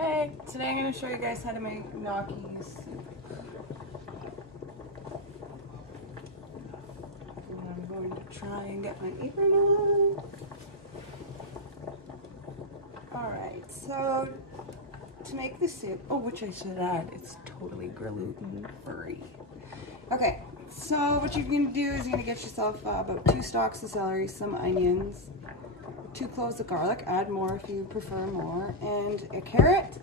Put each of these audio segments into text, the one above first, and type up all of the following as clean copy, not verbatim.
Hey, today I'm going to show you guys how to make gnocchi soup. And I'm going to try and get my apron on. Alright, so to make the soup, which I should add, it's totally gluten free. Okay, so what you're going to do is you're going to get yourself about 2 stalks of celery, some onions, 2 cloves of garlic, add more if you prefer more, and a carrot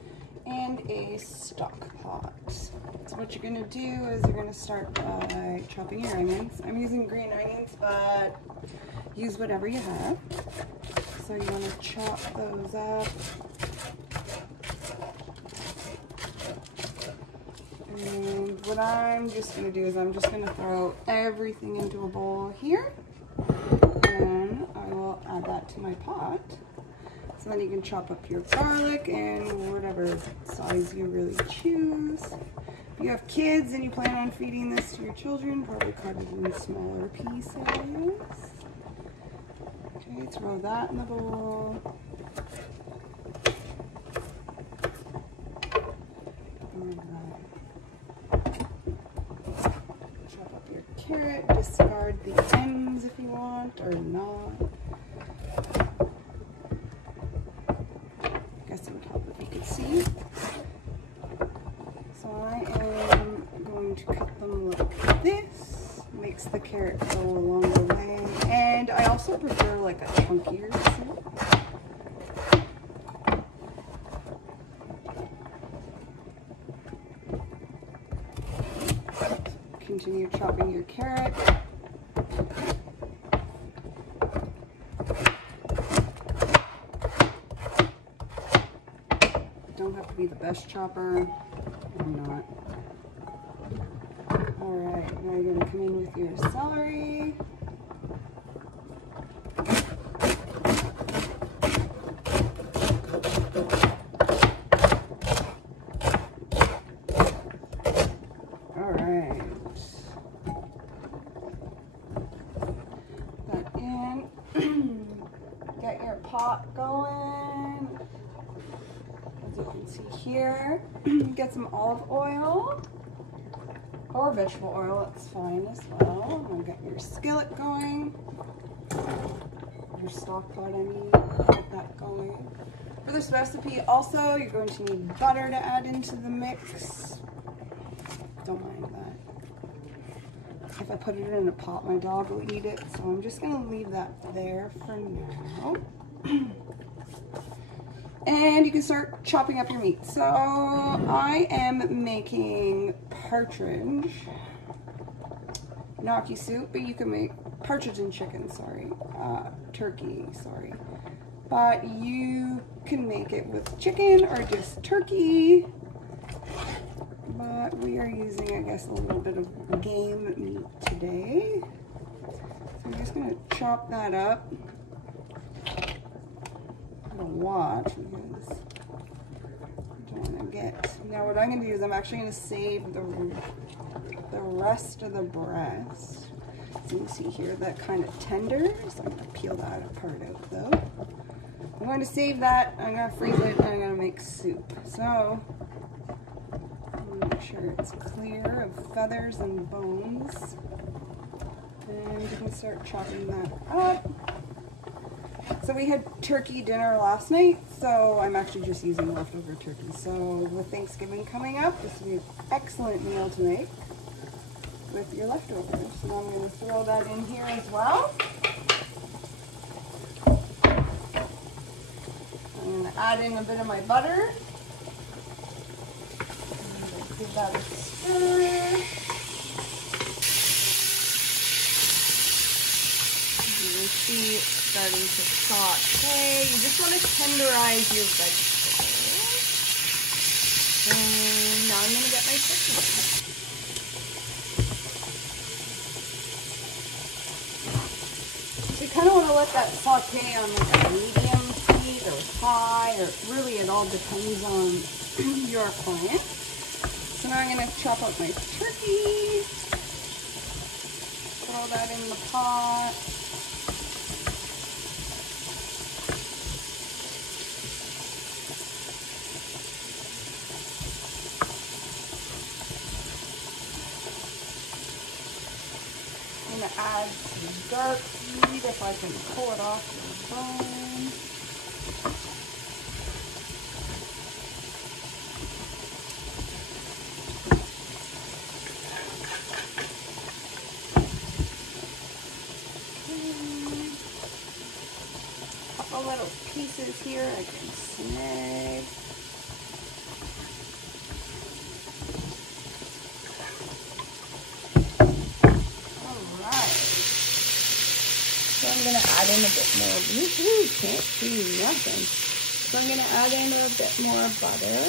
and a stock pot. So what you're going to do is you're going to start by chopping your onions. I'm using green onions, but use whatever you have. So you want to chop those up. And what I'm just going to do is I'm just going to throw everything into a bowl here. And I will add that to my pot. So then you can chop up your garlic and whatever size you really choose. If you have kids and you plan on feeding this to your children, probably cut it in smaller pieces. Okay, throw that in the bowl. Chop up your carrot, discard the ends if you want or not. On top if you can see. So I am going to cut them like this. Makes the carrot go along the way. And I also prefer like a chunkier soup. Continue chopping your carrot. Don't have to be the best chopper. I'm not. Alright, now you're going to come in with your celery. Alright. Put that in. Get your pot going. As you can see here, get some olive oil or vegetable oil, that's fine as well. I'm going to get your skillet going, your stock pot, I mean, get that going. For this recipe also, you're going to need butter to add into the mix. Don't mind that. If I put it in a pot, my dog will eat it, so I'm just going to leave that there for now. And you can start chopping up your meat. So I am making partridge gnocchi soup, but you can make partridge and chicken, turkey, but you can make it with chicken or just turkey. But we are using, I guess, a little bit of game meat today. So I'm just going to chop that up. Watch because I don't want to get. Now what I'm going to do is I'm actually going to save the rest of the breast. So you see here that kind of tender, so I'm going to peel that apart out though. I'm going to save that, I'm going to freeze it, and I'm going to make soup. So make sure it's clear of feathers and bones, and you can start chopping that up. So we had turkey dinner last night, so I'm actually just using leftover turkey. So with Thanksgiving coming up, this would be an excellent meal to make with your leftovers. So now I'm going to throw that in here as well. I'm going to add in a bit of my butter. Give that a stir. You can see it's starting to saute. You just want to tenderize your vegetables. And now I'm going to get my chicken. So you kind of want to let that saute on like a medium heat or high, or really it all depends on your client. So now I'm going to chop up my turkey. Throw that in the pot. add some dark meat if I can pull it off the bone. Couple little pieces here I can snag. I'm going to add in a bit more. Can't see nothing. So I'm going to add in a bit more butter.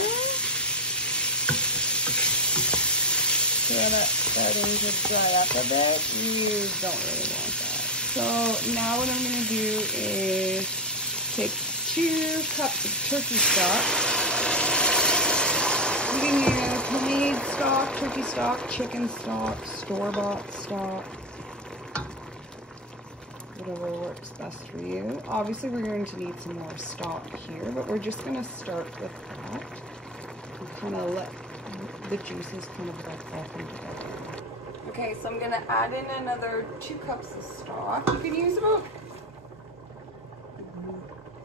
So that's starting to dry up a bit. You don't really want that. So now what I'm going to do is take 2 cups of turkey stock. You can use homemade stock, turkey stock, chicken stock, store-bought stock. Whatever works best for you. Obviously we're going to need some more stock here, but we're just going to start with that and kind of let the juices kind of like fall together. Okay, so I'm going to add in another 2 cups of stock. You can use about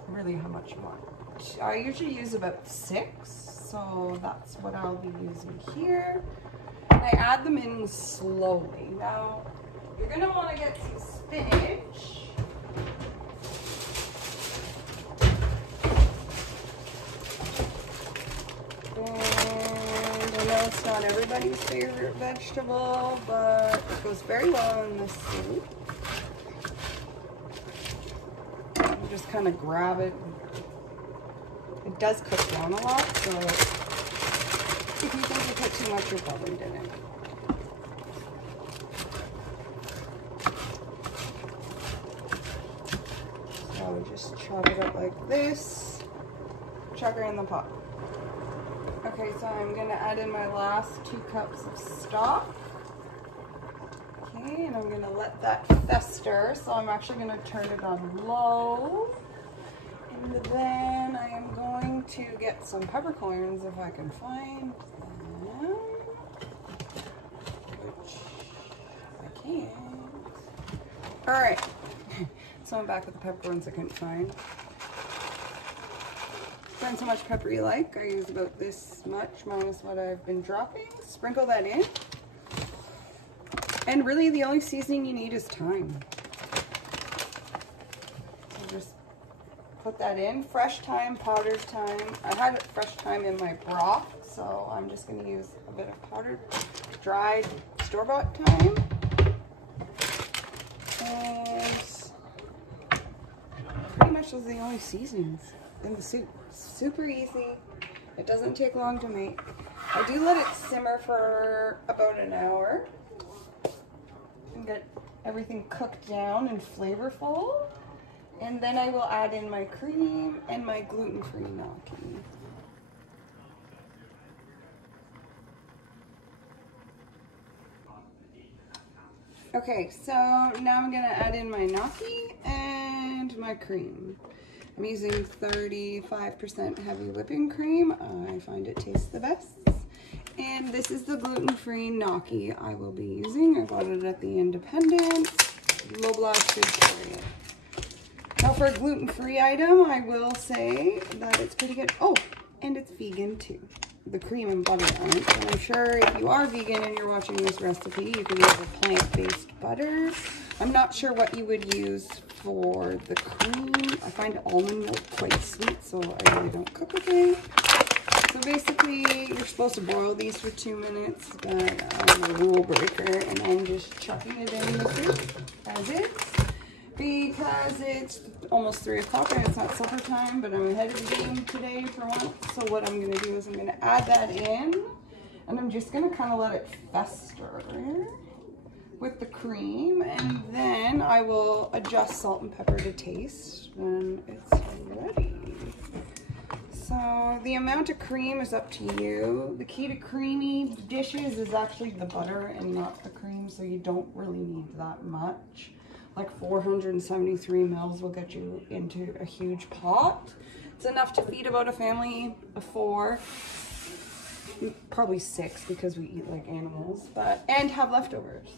really how much you want. I usually use about 6, so that's what I'll be using here. And I add them in slowly. Now you're going to want to get some spinach. And I know it's not everybody's favorite vegetable, but it goes very well in this soup. You just kind of grab it. It does cook down a lot, so if you think you put too much, you probably didn't. Just chop it up like this, chuck her in the pot. Okay, so I'm going to add in my last 2 cups of stock. Okay, and I'm going to let that fester, so I'm actually going to turn it on low. And then I am going to get some peppercorns if I can find them, which I can't. All right. So I'm back with the peppercorns I couldn't find. Depends how much pepper you like. I use about this much minus what I've been dropping. Sprinkle that in. And really the only seasoning you need is thyme. So just put that in. Fresh thyme, powdered thyme. I had fresh thyme in my broth, so I'm just going to use a bit of powdered, dried, store-bought thyme. And pretty much those are the only seasonings in the soup. Super easy. It doesn't take long to make. I do let it simmer for about an hour and get everything cooked down and flavorful. And then I will add in my cream and my gluten-free gnocchi. Okay, so now I'm going to add in my gnocchi and my cream. I'm using 35% heavy whipping cream. I find it tastes the best. And this is the gluten-free gnocchi I will be using. I bought it at the Independent. Low blasted period. Now for a gluten-free item, I will say that it's pretty good. Oh, and it's vegan too. The cream and butter aren't. And I'm sure if you are vegan and you're watching this recipe, you can use a plant-based butter. I'm not sure what you would use for the cream. I find almond milk quite sweet, so I really don't cook with it. So basically, you're supposed to boil these for 2 minutes, but I'm a rule breaker, and I'm just chucking it in the soup as is. Because it's almost 3 o'clock and it's not supper time, but I'm ahead of the game today for once. So what I'm going to do is I'm going to add that in, and I'm just going to kind of let it fester with the cream, and then I will adjust salt and pepper to taste when it's ready. So the amount of cream is up to you. The key to creamy dishes is actually the butter and not the cream, so you don't really need that much. Like 473 mils will get you into a huge pot. It's enough to feed about a family of 4, probably 6 because we eat like animals, but and have leftovers.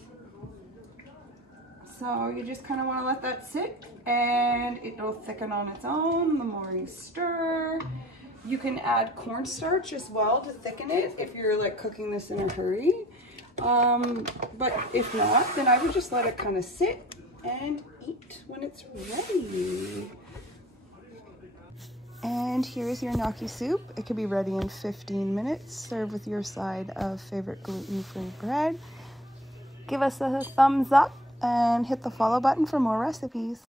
So you just kind of want to let that sit and it'll thicken on its own the more you stir. You can add cornstarch as well to thicken it if you're like cooking this in a hurry. But if not, then I would just let it kind of sit and eat when it's ready. And here's your gnocchi soup. It could be ready in 15 minutes. Serve with your side of favorite gluten-free bread. Give us a thumbs up and hit the follow button for more recipes.